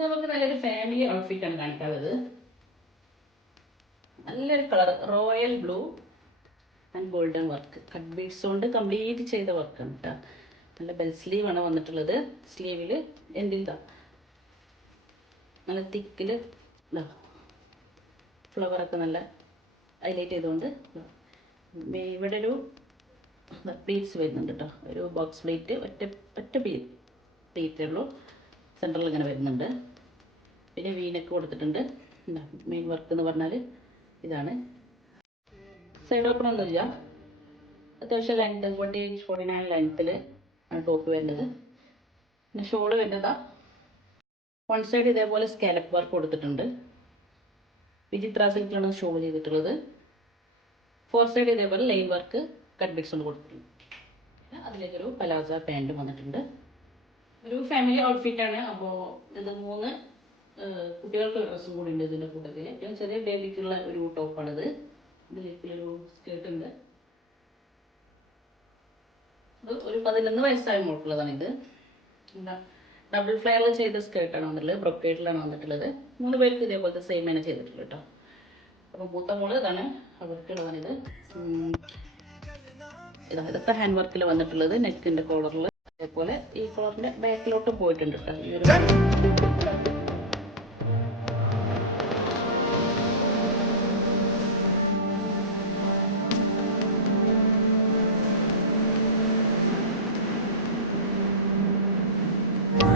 നമുക്ക് നല്ലൊരു ഫാമിലി ഔട്ട്ഫിറ്റാണ് കാണിക്കാനുള്ളത്. നല്ലൊരു colour royal blue and golden work cut beads കൊണ്ട് കംപ്ലീറ്റ് ചെയ്ത വർക്കാണ് കേട്ടോ. നല്ല ബെൽ സ്ലീവാണ് വന്നിട്ടുള്ളത്. സ്ലീവിൽ എന്തിൻ്റെ നല്ല തിക്കിൽ ഫ്ലവറൊക്കെ നല്ല ഹൈലൈറ്റ് ചെയ്തുകൊണ്ട് ഇവിടെ ഒരു പ്ലീറ്റ്സ് വരുന്നുണ്ട് കേട്ടോ. ഒരു ബോക്സ് പ്ലേറ്റ് ഒറ്റ പ്ലേറ്റേ ഉള്ളൂ. സെൻറ്ററിൽ ഇങ്ങനെ വരുന്നുണ്ട്. പിന്നെ വീനൊക്കെ കൊടുത്തിട്ടുണ്ട്. മെയിൻ വർക്ക് എന്ന് പറഞ്ഞാൽ ഇതാണ്. സൈഡ് ഓപ്പണൊന്നുമില്ല. അത്യാവശ്യം ലെങ്ത് 49 ലെങ്ത്തിൽ ആണ് ടോപ്പ് വരുന്നത്. പിന്നെ ഷോള് വരുന്നതാ വൺ സൈഡ് ഇതേപോലെ സ്കാലപ്പ് വർക്ക് കൊടുത്തിട്ടുണ്ട്. വിചിത്ര സിൽക്കിലാണ് ഷോൾ ചെയ്തിട്ടുള്ളത്. 4 സൈഡ് ഇതേപോലെ ലൈൻ വർക്ക് കട്ട് ബീഡ്സ് കൊണ്ട് കൊടുത്തിട്ടുണ്ട്. അതിലേക്കൊരു പലാസ പാൻറ്റും വന്നിട്ടുണ്ട്. ഒരു ഫാമിലി ഔട്ട്ഫിറ്റാണ്. അപ്പോൾ ഇത് 3 കുട്ടികൾക്ക് ഡ്രസ്സും കൂടി ഉണ്ട് ഇതിൻ്റെ കൂട്ടത്തിൽ. ഏറ്റവും ചെറിയ ബേബിക്കുള്ള ഒരു ടോപ്പാണിത്. ഇതിലേക്കുള്ളൊരു സ്കേർട്ട് ഉണ്ട്. ഇത് ഒരു 11 വയസ്സായ മോൾക്കുള്ളതാണ്. ഇത് എന്താ ഡബിൾ ഫ്ലെയർ ചെയ്ത സ്കേർട്ടാണ് വന്നിട്ടുള്ളത്. ബ്രൊക്കേഡിലാണ് വന്നിട്ടുള്ളത്. 3 പേർക്ക് ഇതേപോലത്തെ സെയിം ആണ് ചെയ്തിട്ടുള്ളത് കേട്ടോ. അപ്പോൾ മൂത്ത മോള് ഇതാണ്, അവർക്കുള്ളതാണിത്. ഇതൊക്കെ ഹാൻഡ് വർക്കിൽ വന്നിട്ടുള്ളത്. നെക്കിൻ്റെ കോളറിൽ അതേപോലെ ഈ കോളറിൻ്റെ ബാക്കിലോട്ട് പോയിട്ടുണ്ട് കേട്ടോ. ഈ ഒരു